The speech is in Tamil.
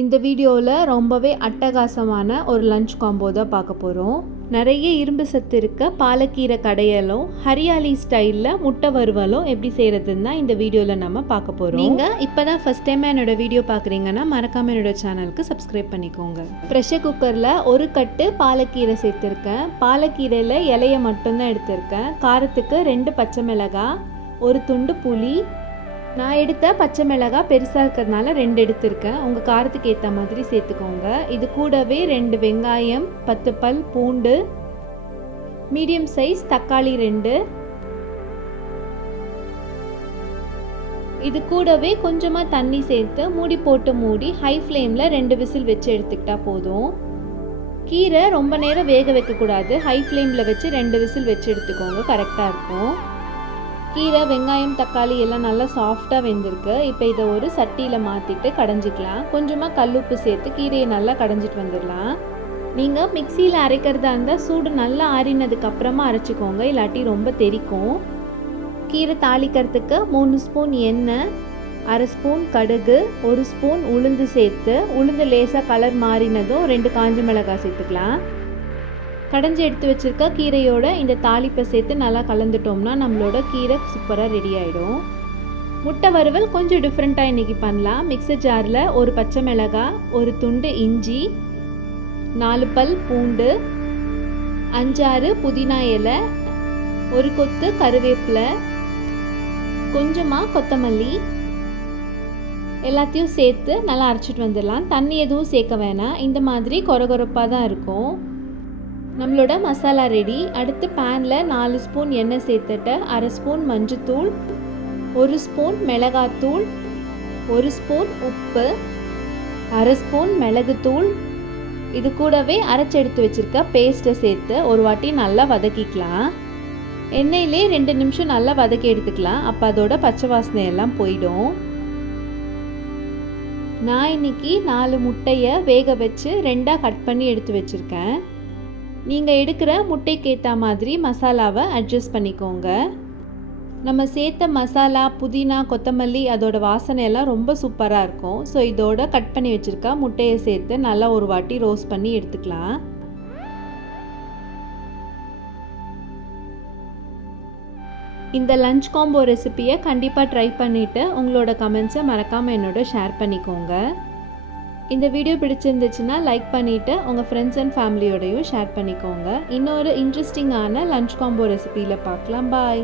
இந்த வீடியோவில் ரொம்பவே அட்டகாசமான ஒரு லஞ்ச் காம்போ தான் பார்க்க போகிறோம் நிறைய இரும்பு சத்து இருக்க பாலக்கீரை கடையலும் ஹரியாலி ஸ்டைலில் முட்டை வறுவலும் எப்படி செய்கிறதுன்னு தான் இந்த வீடியோவில் நம்ம பார்க்க போகிறோம் நீங்கள் இப்போ தான் ஃபஸ்ட் டைம் என்னோட வீடியோ பார்க்குறீங்கன்னா மறக்காமல் என்னோட சேனலுக்கு சப்ஸ்கிரைப் பண்ணிக்கோங்க. ப்ரெஷர் குக்கரில் ஒரு கட்டு பாலக்கீரை சேர்த்துருக்கேன். பாலக்கீரையில் இலையை மட்டும்தான் எடுத்திருக்கேன். காரத்துக்கு ரெண்டு பச்சை மிளகாய் ஒரு துண்டு புளி நான் எடுத்த பச்சை மிளகாய் பெருசாக இருக்கிறதுனால ரெண்டு எடுத்திருக்கேன். உங்கள் காரத்துக்கு ஏற்ற மாதிரி சேர்த்துக்கோங்க. இது கூடவே ரெண்டு வெங்காயம் பத்து பல் பூண்டு மீடியம் சைஸ் தக்காளி ரெண்டு. இது கூடவே கொஞ்சமாக தண்ணி சேர்த்து மூடி போட்டு மூடி ஹை ஃப்ளேமில் ரெண்டு விசில் வச்சு எடுத்துக்கிட்டா போதும். கீரை ரொம்ப நேரம் வேக வைக்கக்கூடாது. ஹை ஃப்ளேமில் வச்சு ரெண்டு விசில் வச்சு எடுத்துக்கோங்க. கரெக்டாக இருக்கும். கீரை வெங்காயம் தக்காளி எல்லாம் நல்லா சாஃப்டாக வெந்திருக்கு. இப்போ இதை ஒரு சட்டியில் மாற்றிட்டு கடைஞ்சிக்கலாம். கொஞ்சமாக கல்லுப்பு சேர்த்து கீரையை நல்லா கடைஞ்சிட்டு வந்துடலாம். நீங்கள் மிக்சியில் அரைக்கிறதா இருந்தால் சூடு நல்லா ஆறினதுக்கு அப்புறமா அரைச்சிக்கோங்க. இல்லாட்டி ரொம்ப தெறிக்கும் கீரை தாளிக்கிறதுக்கு மூணு ஸ்பூன் எண்ணெய் அரை ஸ்பூன் கடுகு ஒரு ஸ்பூன் உளுந்து சேர்த்து உளுந்து லேசாக கலர் மாறினதும் ரெண்டு காஞ்ச மிளகாய் சேர்த்துக்கலாம். கடைஞ்சி எடுத்து வச்சுருக்க கீரையோட இந்த தாளிப்பை சேர்த்து நல்லா கலந்துட்டோம்னா நம்மளோட கீரை சூப்பராக ரெடி ஆகிடும் முட்டை வறுவல் கொஞ்சம் டிஃப்ரெண்ட்டாக இன்றைக்கி பண்ணலாம். மிக்சர் ஜாரில் ஒரு பச்சை மிளகாய் ஒரு துண்டு இஞ்சி நாலு பல் பூண்டு அஞ்சாறு புதினா இலை ஒரு கொத்து கருவேப்பிலை கொஞ்சமாக கொத்தமல்லி எல்லாத்தையும் சேர்த்து நல்லா அரைச்சிட்டு வந்துடலாம். தண்ணி எதுவும் சேர்க்க வேணாம். இந்த மாதிரி கொரகொரப்பாக தான் இருக்கும். நம்மளோட மசாலா ரெடி. அடுத்து பேனில் நாலு ஸ்பூன் எண்ணெய் சேர்த்துட்டு அரை ஸ்பூன் மஞ்சத்தூள் ஒரு ஸ்பூன் மிளகாத்தூள் ஒரு ஸ்பூன் உப்பு அரை ஸ்பூன் மிளகுத்தூள் இது கூடவே அரைச்சி எடுத்து வச்சுருக்க பேஸ்ட்டை சேர்த்து ஒரு வாட்டி நல்லா வதக்கிக்கலாம். எண்ணெயிலே ரெண்டு நிமிஷம் நல்லா வதக்கி எடுத்துக்கலாம். அப்போ அதோட பச்சை வாசனை எல்லாம் போயிடும். நான் இன்னைக்கு நாலு முட்டையை வேக வச்சு ரெண்டாக கட் பண்ணி எடுத்து வச்சுருக்கேன். நீங்கள் எடுக்கிற முட்டைக்கு ஏற்ற மாதிரி மசாலாவை அட்ஜஸ்ட் பண்ணிக்கோங்க. நம்ம சேர்த்த மசாலா புதினா கொத்தமல்லி அதோட வாசனை எல்லாம் ரொம்ப சூப்பராக இருக்கும். ஸோ இதோட கட் பண்ணி வச்சுருக்கா முட்டையை சேர்த்து நல்லா ஒரு வாட்டி ரோஸ்ட் பண்ணி எடுத்துக்கலாம். இந்த லஞ்ச் காம்போ ரெசிப்பியை கண்டிப்பாக ட்ரை பண்ணிவிட்டு உங்களோட கமெண்ட்ஸை மறக்காமல் என்னோட ஷேர் பண்ணிக்கோங்க. இந்த வீடியோ பிடிச்சிருந்துச்சுன்னா லைக் பண்ணிவிட்டு உங்கள் ஃப்ரெண்ட்ஸ் அண்ட் ஃபேமிலியோடையும் ஷேர் பண்ணிக்கோங்க. இன்னொரு இன்ட்ரெஸ்டிங்கான லஞ்ச் காம்போ ரெசிபியில் பார்க்கலாம். பாய்